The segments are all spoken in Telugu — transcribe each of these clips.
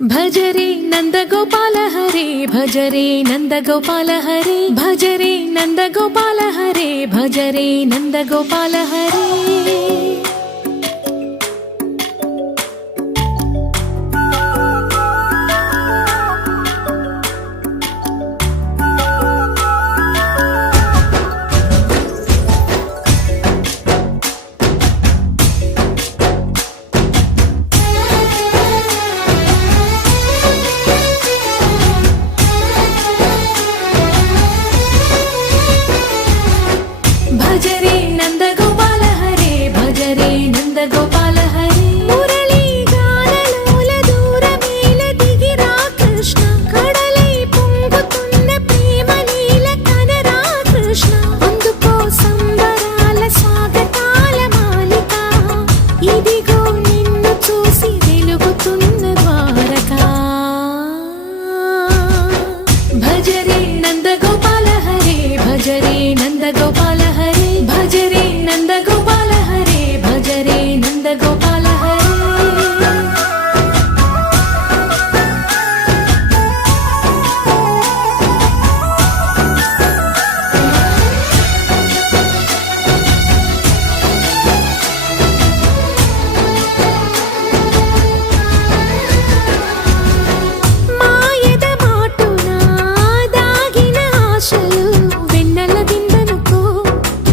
భజరే నందగోపాల హరే భజరే నందగోపాల హరే భజరే నందగోపాల హరే భజరే నందగోపాల హరే భజరే నందగోపాల హరే భజరే నందగోపాల హరే మురళీ గానలోల దూరమేల దిగిరా కృష్ణ కడలై పొంగుతున్న ప్రేమ నీల కనరా కృష్ణ అందుకో సంబరాల స్వాగతాల మాలిక ఇదిగో నిన్ను చూసి వెలుగుతున్న ద్వారకా భజరే నందగోపాల హరే భజరే నందగోపాల హరే భజరే నందగోపాల హరే భజరే నందగోపాల హరే మాయద మాటున దాగిన ఆశలు వెన్నెల దిందనుకో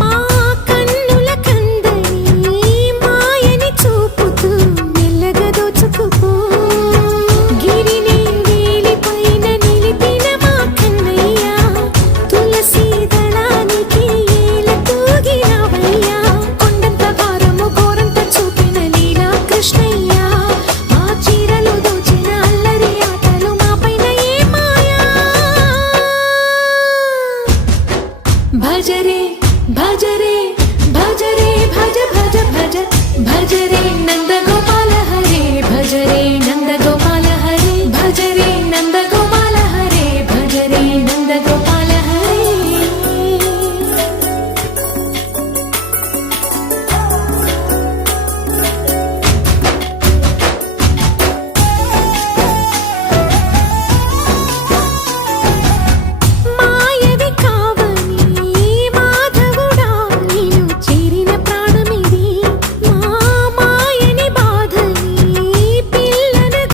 మా కన్నుల కందని మాయని చూపుతూ మెల్లగా దోచుకుపో గిరిని వేలిపైన నిలిపిన మా కన్నయ్య తులసి దళానికి ఏల తూగినవయ్యా కొండంత భారము గోరంత చూపిన లీలా కృష్ణయ్య మా చీరలు దోచిన అల్లరి ఆటలు మాపైన ఏ మాయా భజరే భజరే భజరే భజ భజ భజ భజరే నందగోపాల